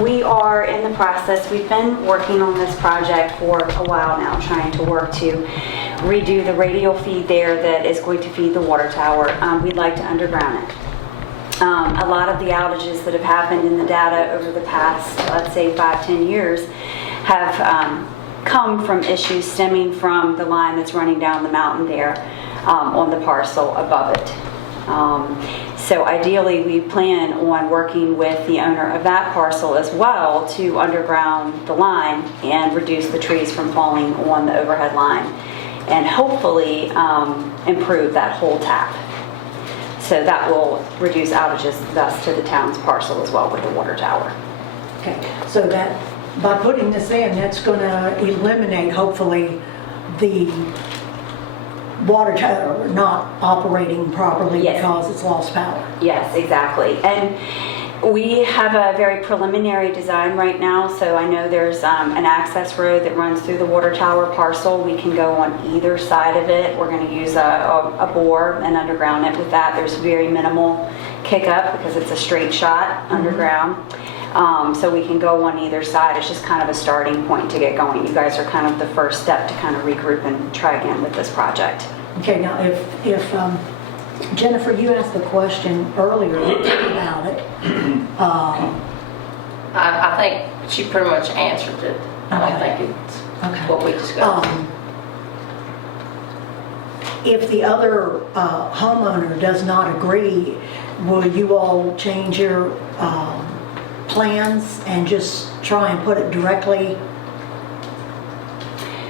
We are in the process. We've been working on this project for a while now, trying to work to redo the radial feed there that is going to feed the water tower. We'd like to underground it. A lot of the outages that have happened in the data over the past, let's say 5-10 years, have come from issues stemming from the line that's running down the mountain there on the parcel above it. So ideally, we plan on working with the owner of that parcel as well to underground the line and reduce the trees from falling on the overhead line, and hopefully improve that whole tap. So that will reduce outages thus to the town's parcel as well with the water tower. Okay, so that by putting this in, that's going to eliminate hopefully the water tower not operating properly. Yes. Because it's lost power. Yes, exactly. And we have a very preliminary design right now, so I know there's an access road that runs through the water tower parcel. We can go on either side of it. We're going to use a bore and underground it with that. There's very minimal kick up because it's a straight shot underground. So we can go on either side. It's just kind of a starting point to get going. You guys are kind of the first step to kind of regroup and try again with this project. Okay, now if Jennifer, you asked the question earlier about it. I think she pretty much answered it. I don't think it's what we discussed. If the other homeowner does not agree, will you all change your plans and just try and put it directly?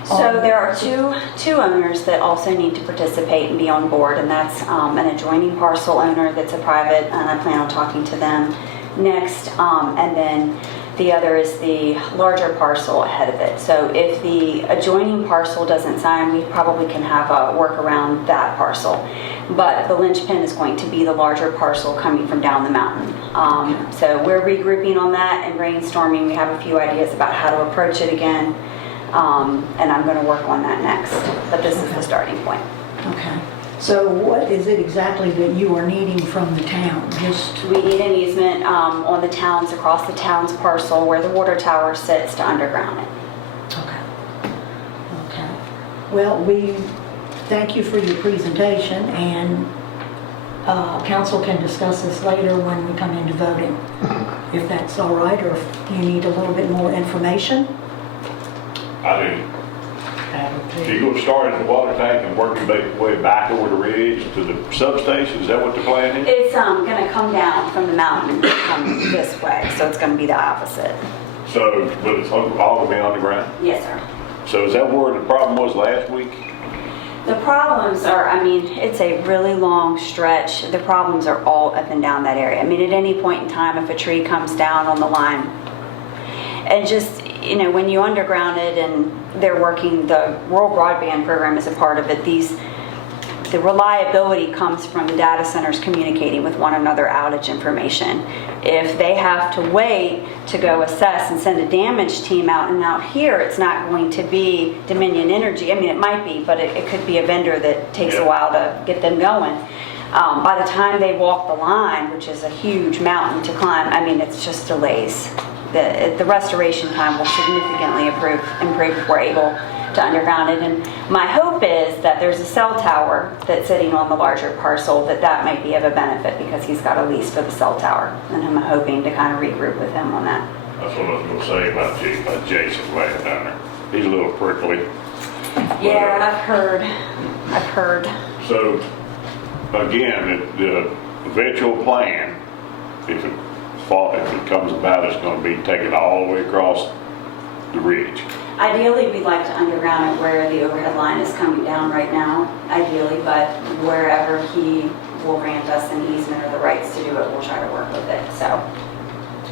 So there are two owners that also need to participate and be on board, and that's an adjoining parcel owner that's a private, and I plan on talking to them next, and then the other is the larger parcel ahead of it. So if the adjoining parcel doesn't sign, we probably can have a work around that parcel. But the linchpin is going to be the larger parcel coming from down the mountain. So we're regrouping on that and brainstorming. We have a few ideas about how to approach it again. And I'm going to work on that next, but this is the starting point. Okay. So what is it exactly that you are needing from the town? We need an easement on the town's, across the town's parcel where the water tower sits to underground it. Okay. Okay. Well, we thank you for your presentation, and council can discuss this later when we come into voting, if that's all right, or if you need a little bit more information. I do. So you're going to start at the water tank and work your way back over the ridge to the substation? Is that what the plan is? It's going to come down from the mountain, come this way, so it's going to be the opposite. So, but it's all going to be underground? Yes, sir. So is that where the problem was last week? The problems are, I mean, it's a really long stretch. The problems are all up and down that area. I mean, at any point in time, if a tree comes down on the line, and just, you know, when you underground it and they're working, the rural broadband program is a part of it, the reliability comes from the data centers communicating with one another outage information. If they have to wait to go assess and send a damage team out, and out here it's not going to be Dominion Energy. I mean, it might be, but it could be a vendor that takes a while to get them going. By the time they walk the line, which is a huge mountain to climb, I mean, it's just delays. The restoration time will significantly improve if we're able to underground it. And my hope is that there's a cell tower that's sitting on the larger parcel, that might be of a benefit because he's got a lease for the cell tower. And I'm hoping to kind of regroup with him on that. That's what I was going to say about Jason's landowner. He's a little prickly. Yeah, I've heard. So, again, the eventual plan, if it comes about, it's going to be taken all the way across the ridge. Ideally, we'd like to underground it where the overhead line is coming down right now, ideally, but wherever he will grant us an easement or the rights to do it, we'll try to work with it. So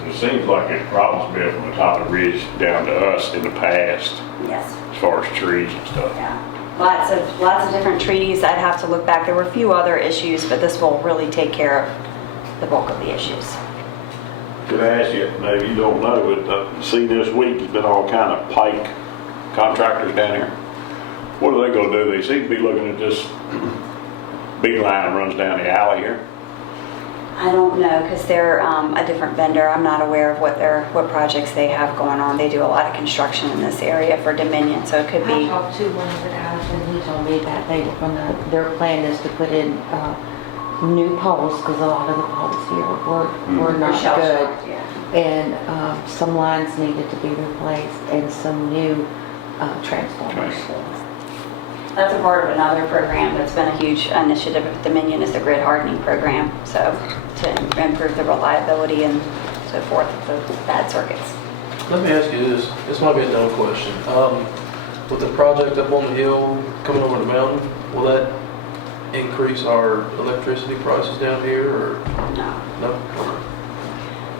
it seems like it's problems been from the top of the ridge down to us in the past. Yes. As far as trees and stuff. Yeah. Lots of different trees. I'd have to look back. There were a few other issues, but this will really take care of the bulk of the issues. Could I ask you, maybe you don't know, but see this week there's been all kind of pike contractors down here. What are they going to do? They seem to be looking at this big line that runs down the alley here. I don't know, because they're a different vendor. I'm not aware of what projects they have going on. They do a lot of construction in this area for Dominion, so it could I be. talked to one of the guys and he told me that they were gonna, their plan is to put in new poles, because a lot of the poles here were not Shell good. shocked, yeah. And some lines needed to be replaced and some new transformers. That's a part of another program that's been a huge initiative of Dominion, is the grid hardening program. So to improve the reliability and so forth of the bad circuits. Let me ask you this might be a dumb question. With the project up on the hill coming over the mountain, will that increase our electricity prices down here or No. no?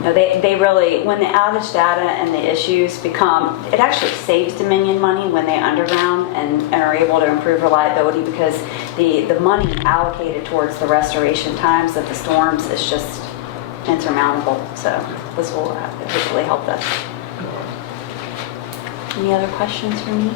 No, they really, when the outage data and the issues become, it actually saves Dominion money when they underground and are able to improve reliability, because the money allocated towards the restoration times of the storms is just insurmountable. So this will hopefully help us. Any other questions for me?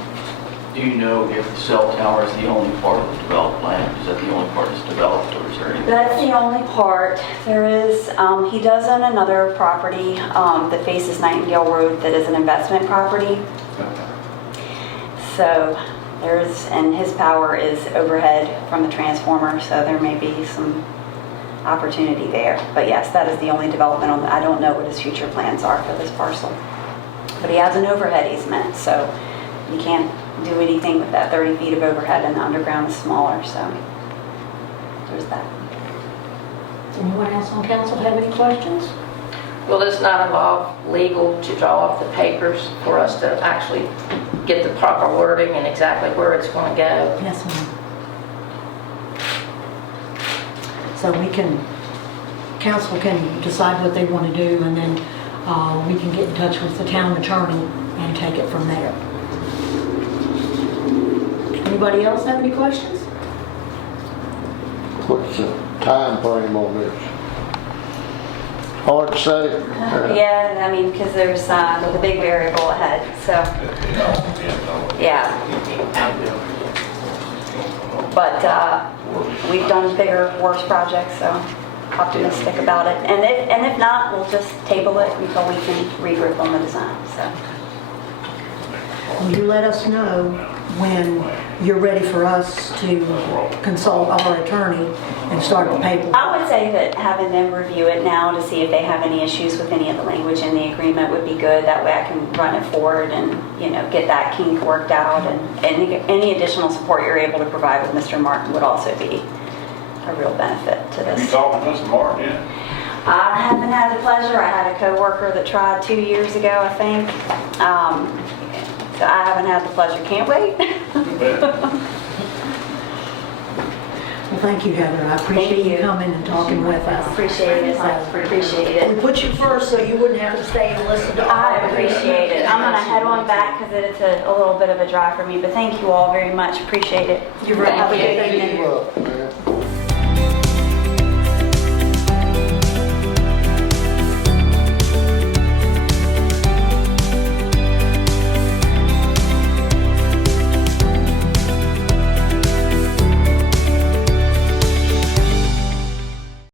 Do you know if the cell tower is the only part of the developed land? Is that the only part that's developed, or is there anything? That's the only part. There is, he does own another property that faces Nightingale Road that is an investment property. So there's, and his power is overhead from the transformer, so there may be some opportunity there. But yes, that is the only development on, I don't know what his future plans are for this parcel. But he has an overhead easement, so you can't do anything with that 30 feet of overhead, and the underground is smaller, so there's that. Anyone else on council have any questions? Will this not involve legal to draw up the papers for us to actually get the proper wording and exactly where it's going to go? Yes, ma'am. So we can, council can decide what they want to do, and then we can get in touch with the town attorney and take it from there. Anybody else have any questions? What's the time frame on this? Hard to say. Yeah, I mean, because there's the big variable ahead, so, yeah. But we've done bigger, worse projects, so optimistic about it. And if not, we'll just table it until we can regroup on the design, so. Will you let us know when you're ready for us to consult our attorney and start the paperwork? I would say that having them review it now to see if they have any issues with any of the language in the agreement would be good. That way I can run it forward and, get that kink worked out. And any additional support you're able to provide with Mr. Martin would also be a real benefit to Have you this. talked to Mr. Martin yet? I haven't had the pleasure. I had a coworker that tried 2 years ago, I think. So I haven't had the pleasure. Can't wait. Well, thank you, Heather. I appreciate Thank you you. coming and talking with us. Appreciate it. Appreciate it. We put you first so you wouldn't have to stay and listen to all I of it. appreciate it. I'm gonna head on back because it's a little bit of a drive for me, but thank you all very much. Appreciate it. You're right. Thank Have a you. good evening.